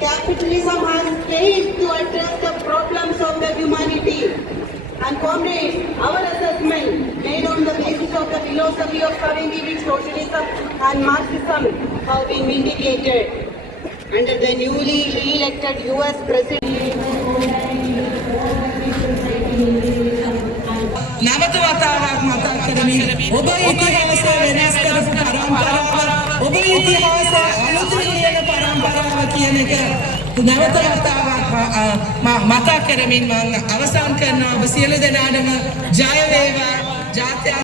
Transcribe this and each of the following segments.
capitalism has failed to address the problems of the humanity. And comrades, our assessment made on the basis of the philosophy of scientific socialism and Marxism have been vindicated. Under the newly re-elected US President, නැවත වතාවක් මතක් කරමින් ඔබ ඉතිහාසය වෙනස් කරපු පරම්පරාව ඔබ ඉතිහාසය අලුත් ලියන පරම්පරාව කියන එක නැවත වතාවක් මතක් කරමින් මම අවසන් කරනවා ඔබ සියලු දෙනාටම ජය වේවා ජාත්‍ය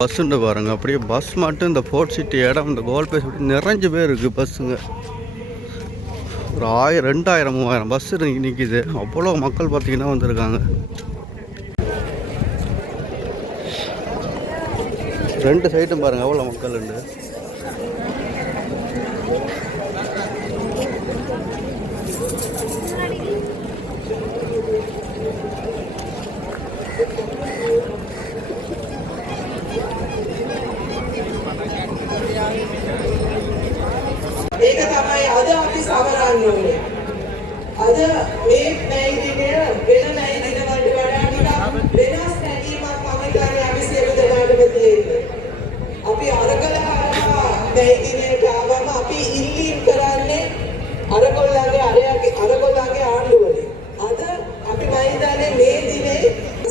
பஸ்ஸுன்னு பாருங்கள் அப்படியே பஸ் மட்டும் இந்த ஃபோர்ட் சிட்டி இடம் இந்த கோல் பேஸ் நிறைஞ்ச பேர் இருக்குது பஸ்ஸுங்க ஒரு 1000 2000 3000 பஸ் நிற்கிது அவ்வளோ மக்கள் பார்த்திங்கன்னா வந்திருக்காங்க ரெண்டு சைடும் பாருங்கள் அவ்வளோ மக்கள் உண்டு ඒක තමයි අද අපි සමරන්න ඕනේ. අද මේ නැයිදිනේ වෙන නැයිදින වලට වඩා ටිකක් වෙනස් නැගීමක් අමිතාරේ අපි සියලු දෙනාටම තියෙන්නේ. අපි අරගල හරහා නැයිදිනේට ආවම අපි ඉල්ලීම් කරන්නේ අරගොල්ලන්ගේ අරගොල්ලන්ගේ ආණ්ඩුවලින්. අද අපි මහින්දානේ මේ දිනේ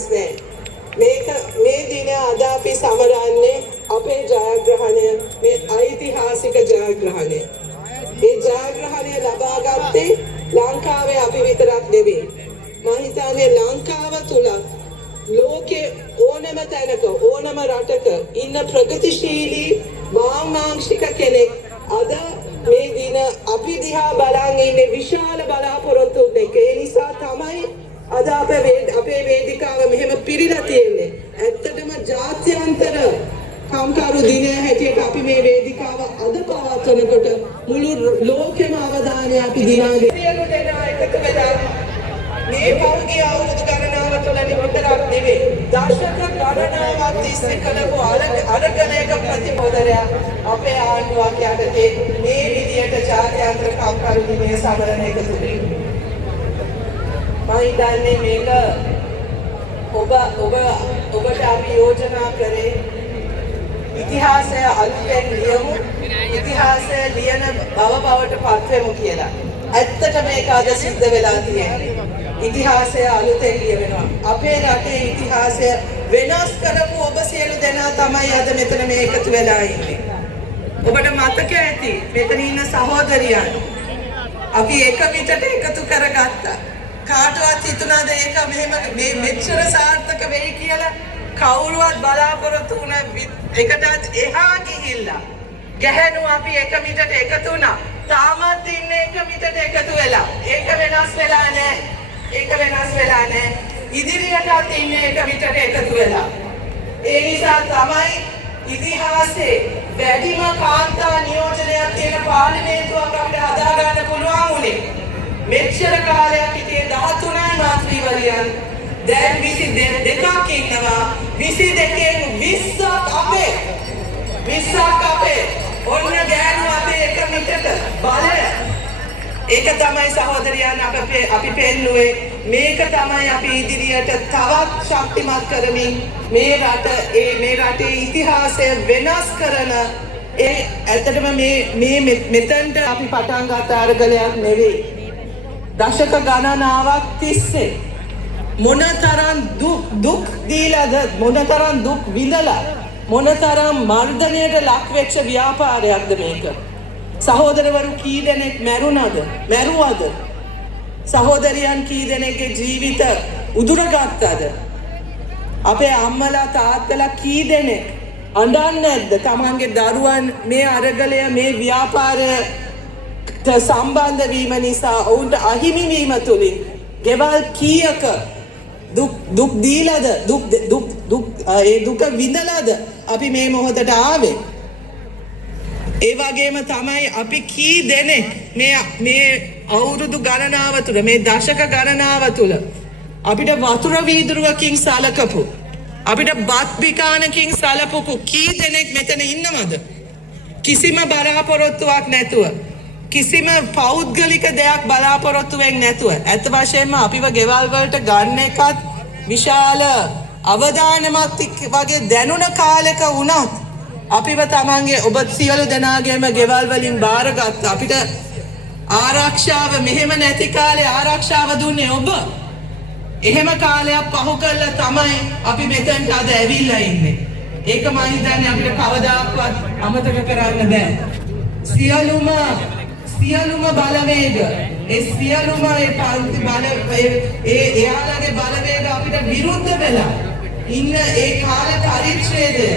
නැහැ. මේ දින අද අපි සමරන්නේ අපේ ජයග්‍රහණය මේ ඓතිහාසික ජයග්‍රහණය. ඒ ජයග්‍රහණය ලබා ගත්තේ ලංකාවේ අපි විතරක් නෙවෙයි. මම හිතන්නේ ලංකාව තුල ලෝකේ ඕනෑම තැනක ඕනෑම රටක ඉන්න ප්‍රගතිශීලී වාංශික කෙනෙක් අද මේ දින අපි දිහා බලන් ඉන්නේ විශාල බලාපොරොත්තුවක් එක්ක. ඒ නිසා තමයි අද අපේ වේදිකාව මෙහෙම පිරීලා තියෙන්නේ. ඇත්තටම ජාත්‍යන්තර කාම්කාරු දිනය හැටියට අපි මේ වේදිකාව අද පවත්වනකොට මුළු ලෝකෙම අවධානය අපි දිනාගේ සියලු දෙනා එකතු වෙලා මේ පෞද්ගලික අවුරුදු ගණනාව තුළ විතරක් නෙවෙයි දශක ගණනාවක් තිස්සේ කළපු අරගලයක ප්‍රතිපෝදනය අපේ ආණ්ඩුවක් යටතේ මේ විදියට ජාත්‍යන්තර කාම්කාරු දිනය සමරන එක තුලින් මම හිතන්නේ මේක ඔබට අපි යෝජනා කරේ ඉතිහාසය අලුතෙන් ලියමු ඉතිහාසය ලියන බවට පත්වෙමු කියලා. ඇත්තට මේක අද සිද්ධ වෙලා තියෙන්නේ. ඉතිහාසය අලුතෙන් ලියවෙනවා. අපේ රටේ ඉතිහාසය වෙනස් කරපු ඔබ සියලු දෙනා තමයි අද මෙතන මේ එකතු වෙලා ඉන්නේ. ඔබට මතක ඇති මෙතන ඉන්න සහෝදරියන් අපි එක පිටට එකතු කරගත්තා. කාටවත් හිතුණාද ඒක මෙහෙම මෙච්චර සාර්ථක වෙයි කියලා? කවුරුවත් බලාපොරොත්තු වුණ එකටත් එහා ගිහිල්ලා ගැහැණු අපි එක මිටට එකතු වුණා. තාමත් ඉන්නේ එක මිටට එකතු වෙලා. ඒක වෙනස් වෙලා නැහැ. ඉදිරියටත් ඉන්නේ එක මිටට එකතු වෙලා. ඒ නිසා තමයි ඉතිහාසයේ වැඩිම කාන්තා නියෝජනයක් තියෙන පාර්ලිමේන්තුවක් අපිට හදා ගන්න පුළුවන් උනේ. මෙච්චර කාලයක් හිටියේ 13යි මාත්‍රීවරියන්. දැන් 22ක් ඉන්නවා. 22න් 20ක් අපේ ඔන්න ගෑනු අපේ එක මිටට බලය. ඒක තමයි සහෝදරයන් අපි පෙන්නුවේ. මේක තමයි අපි ඉදිරියට තවත් ශක්තිමත් කරමින් මේ රටේ ඉතිහාසය වෙනස් කරන ඇත්තටම මේ මෙතනට අපි පටන් ගත්ත අරගලයක් නෙවෙයි. දශක ගණනාවක් තිස්සේ මොනතරම් දුක් දීලාද මොනතරම් දුක් විඳලා මොනතරම් මර්ධනයට ලක් වෙච්ච ව්‍යාපාරයක්ද මේක. සහෝදරවරු කී දෙනෙක් මැරුවද? සහෝදරියන් කී දෙනෙක්ගේ ජීවිත උදුරගත්තද? අපේ අම්මලා තාත්තලා කී දෙනෙක් අඬන්නේ නැද්ද? තමන්ගේ දරුවන් මේ අරගලය මේ ව්‍යාපාරයට සම්බන්ධ වීම නිසා ඔවුන්ට අහිමි වීම තුලින් ගෙවල් කීයක දුක් දීලාද? දුක් විඳලාද අපි මේ මොහොතට ආවේ? ඒ වගේම තමයි අපි කී දෙනෙක් මේ අවුරුදු ගණනාව තුළ මේ දශක ගණනාව තුළ අපිට වතුර වීදුරුවකින් සලකපු අපිට බත් පිකානකින් සලපපු කී දෙනෙක් මෙතන ඉන්නවද? කිසිම බලාපොරොත්තුවක් නැතුව කිසිම පෞද්ගලික දෙයක් බලාපොරොත්තුවෙන් නැතුව ඇත්ත වශයෙන්ම අපිව ගෙවල් වලට ගන්න එකත් විශාල අවදානමක් වගේ දැනුණ කාලෙක වුණත් අපිව තමන්ගේ ඔබ සියලු දෙනාගේම ගෙවල් වලින් බාරගත්ත අපිට ආරක්ෂාව මෙහෙම නැති කාලේ ආරක්ෂාව දුන්නේ ඔබ. එහෙම කාලයක් පහු කළා තමයි අපි මෙතනට අද ඇවිල්ලා ඉන්නේ. ඒක මම හිතන්නේ අපිට කවදාවත් අමතක කරන්න බෑ. සියලුම බලවේග ඒ සියලුම ඒ පන්ති බල එයාලගේ බලවේග අපිට විරුද්ධ වෙලා ඉන්න ඒ කාල පරිච්ඡේදය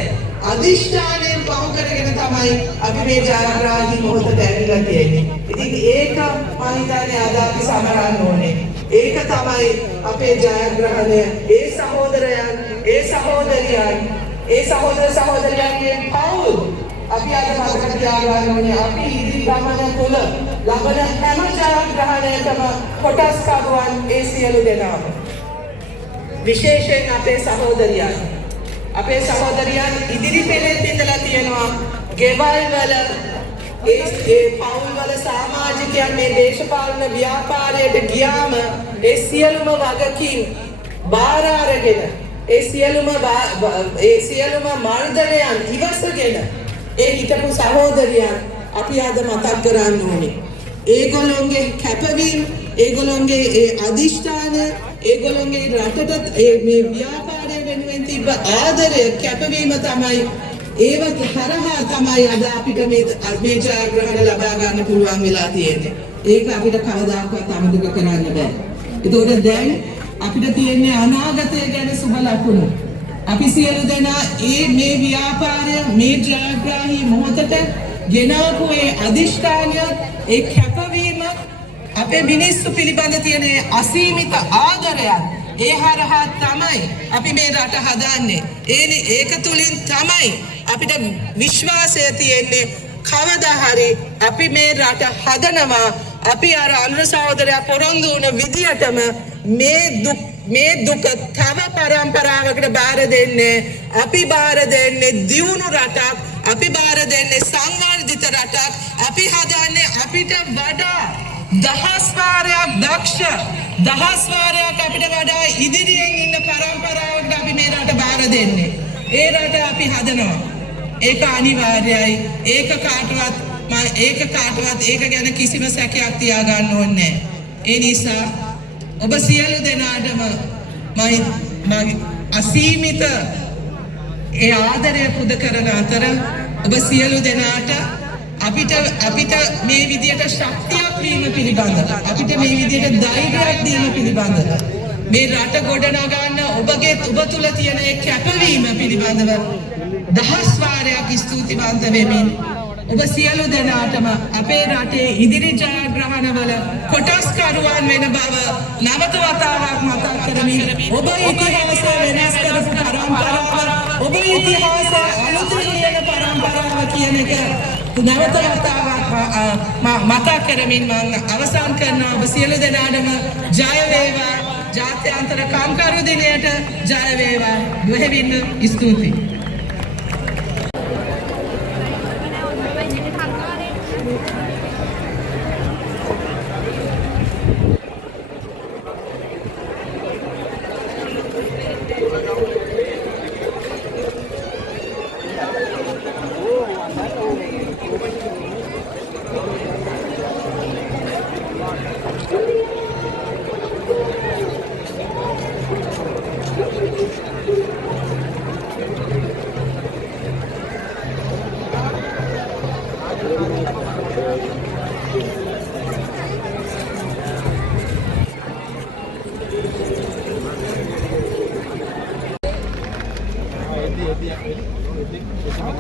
අදිෂ්ඨානයෙන් පහු කරගෙන තමයි අපි මේ ජයග්‍රාහී මොහොතට ඇවිල්ලා තියෙන්නේ. ඉතින් ඒක මම හිතන්නේ අද අපි සමරන්න ඕනේ. ඒක තමයි අපේ ජයග්‍රහණය. ඒ සහෝදරයන්, ඒ සහෝදරියන්, ඒ සහෝදරයන්ගේ පවුල් අපි අද මතක තියාගන්න ඕනේ. අපි ඉදිරි ගමන තුළ ලබන හැම ජයග්‍රහණයකම කොටස්කරුවන් ඒ සියලු දෙනාම. විශේෂයෙන් අපේ සහෝදරියන් ඉදිරි පෙළෙත් ඉඳලා තියෙනවා. ගෙවල් වල ඒ පවුල් වල සමාජිකයන් මේ දේශපාලන ව්‍යාපාරයට ගියාම ඒ සියලුම වගකීම් බාර අරගෙන ඒ සියලුම මර්ධනයන් ඉවසගෙන ඒ හිටපු සහෝදරයන් අපි අද මතක් කරන්න ඕනේ. ඒගොල්ලොන්ගේ කැපවීම, ඒගොල්ලොන්ගේ ඒ අදිෂ්ඨාන, ඒගොල්ලොන්ගේ රටට මේ ව්‍යාපාරය වෙනුවෙන් තිබ්බ ආදරය, කැපවීම තමයි ඒවත් හරහා තමයි අද අපිට මේ ජයග්‍රහණ ලබා ගන්න පුළුවන් වෙලා තියෙන්නේ. ඒක අපිට කවදාකවත් අමතක කරන්න බෑ. ඒතකොට දැන් අපිට තියෙන්නේ අනාගතය ගැන සුබ ලකුණු. අපි සියලු දෙනා මේ ව්‍යාපාරය මේ ජයග්‍රාහී මොහොතට ගෙනාවු ඒ අදිෂ්ඨානය, ඒ කැපවීම, අපේ මිනිස්සු පිළිබඳ තියෙන අසීමිත ආදරයත් ඒ හරහා තමයි අපි මේ රට හදන්නේ. ඒක තුලින් තමයි අපිට විශ්වාසය තියෙන්නේ කවදා හරි අපි මේ රට හදනවා. අපි අර අනුර සහෝදරයා පොරොන්දු වුණ විදියටම මේ දුක තව පරම්පරාවකට බාර දෙන්නේ. අපි බාර දෙන්නේ දියුණු රටක්. අපි බාර දෙන්නේ සංවර්ධිත රටක්. අපි හදන්නේ අපිට වඩා දහස් වාරයක් දක්ෂ, දහස් වාරයක් අපිට වඩා ඉදිරියෙන් ඉන්න පරම්පරාවකට අපි මේ රට බාර දෙන්නේ. ඒ රට අපි හදනවා. ඒක අනිවාර්යයි. ඒක කාටවත් ඒක ගැන කිසිම සැකයක් තියාගන්න ඕනේ නැහැ. ඒ නිසා ඔබ සියලු දෙනාටම මම අසීමිත ඒ ආදරය පුද කරන අතර ඔබ සියලු දෙනාට අපිට මේ විදියට ශක්තියක් දීම පිළිබඳව, අපිට මේ විදියට ධෛර්යයක් දීම පිළිබඳව, මේ රට ගොඩනගන්න ඔබ තුල තියෙන ඒ කැපවීම පිළිබඳව දහස් වාරයක් ස්තුතිවන්ත වෙමින් ඔබ සියලු දෙනාටම අපේ රටේ ඉදිරි ජයග්‍රහණවල කොටස්කරුවන් වෙන බව නැවත වතාවක් මතක් කරමින් ඔබ ඉතිහාසය වෙනස් කරපු පරම්පරාව, ඔබ ඉතිහාසය අලුතින් ලියන පරම්පරාව කියන එක නැවත වතාවක් මතක් කරමින් මම අවසන් කරනවා. ඔබ සියලු දෙනාටම ජය වේවා. ජාත්‍යන්තර කම්කරු දිනයට ජය වේවා. බෙහෙවින්ම ස්තුතියි.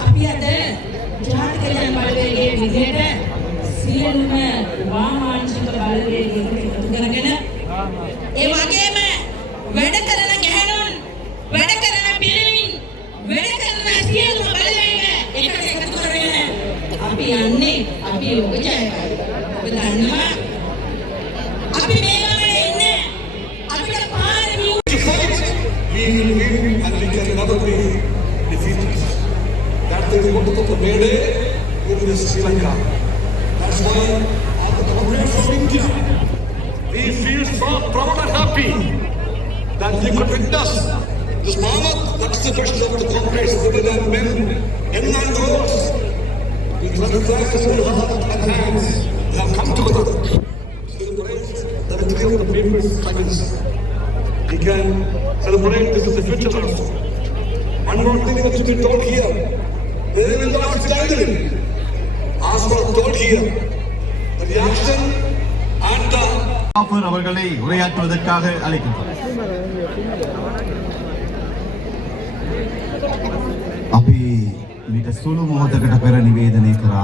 අපි අද ජාතික ජන බලවේගයේ විදිහට සියලුම වාමාංශික බලවේග එකතු කරගෙන ඒ වගේම වැඩ කරන ගැහැණුන්, වැඩ කරන පිරිමින්, වැඩ කරන සියලුම බලවේග එකට එකතු කරගෙන අපි us. This Muhammad, that's the question of the comrades, women and men, young and old. We celebrate the heart and hands. They have come together to celebrate the victory of the people's struggles. We can celebrate this in the future also. One more thing that should be told here. Wherever the Lord standing, as was told here, the reaction and the Jaffer அவர்களை உரையாற்றுவதற்காக அழைக்கின்றோம். අපි මීට සුළු මොහොතකට පෙර නිවේදනය කරා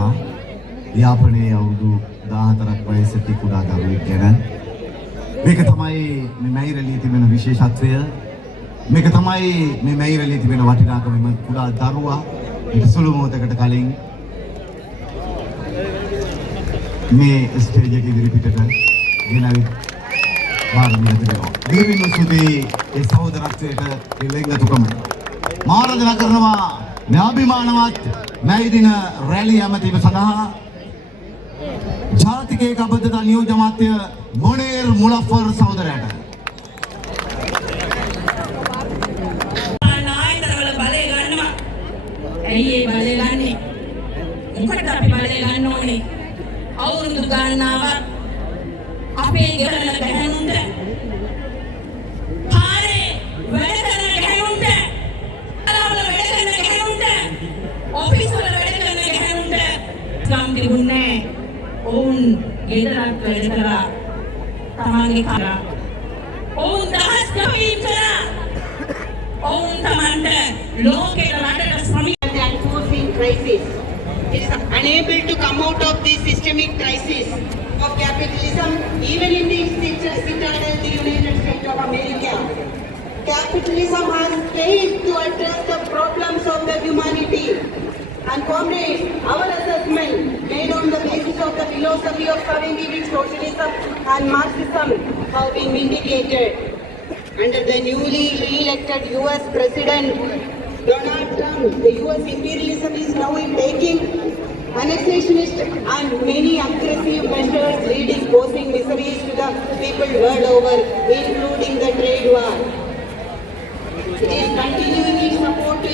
යාපනයේ අවුරුදු 14ක් වයසට කුඩා දරුවෙක් ගැන. මේක තමයි මේ මැයිරලියේ තිබෙන විශේෂත්වය. මේක තමයි මේ මැයිරලියේ තිබෙන වටිනාකම. මේ කුඩා දරුවා මීට සුළු මොහොතකට කලින් මේ ස්ටේජ් එක ඉදිරිපිටට ගෙනවිත් බාරමිල තිබෙනවා. දෙවියන් සුදී ඒ සහෝදරත්වයට එළෙංගතුකම මාරදන කරනවා මේ අභිමානවත් මැයි දින රැලි ඇමතීම සඳහා ජාතික ඒකබද්ධතා නියෝජ්‍ය අමාත්‍ය මොනීර් මුලෆර් සහෝදරයාට නායකවල බලය ගන්නවා. ඇයි ඒ බලය ගන්නෙ? මොකටද අපි බලය ගන්න ඕනේ? අවුරුදු ගණනාවක් අපේ ගෙවල ගැහණුන්ට පාරේ වැඩ කරන ගැහණුන්ට අලවල වැඩ කරන ගැහණුන්ට ඔෆිස් වල වැඩ කරන ගැහණුන්ට ගම් තිබුණේ ඔවුන් ගෙදරක් වැඩ කරලා තමන්ගේ කරා ඔවුන් දහස් ගවීම් කරා ඔවුන් තමන්ට ලෝකේ රටට ශ්‍රමික and forcing crisis. It is unable to come out of this systemic crisis of capitalism, even in the citadel, the United States of America. Capitalism has failed to address the problems of the humanity. And comrades, our assessment made on the basis of the philosophy of Savimbi with socialism and Marxism have been vindicated. Under the newly re-elected US President Donald Trump, the US imperialism is now taking annexationist and many aggressive measures leading causing miseries to the people world over, including the trade war. It is continuing its support to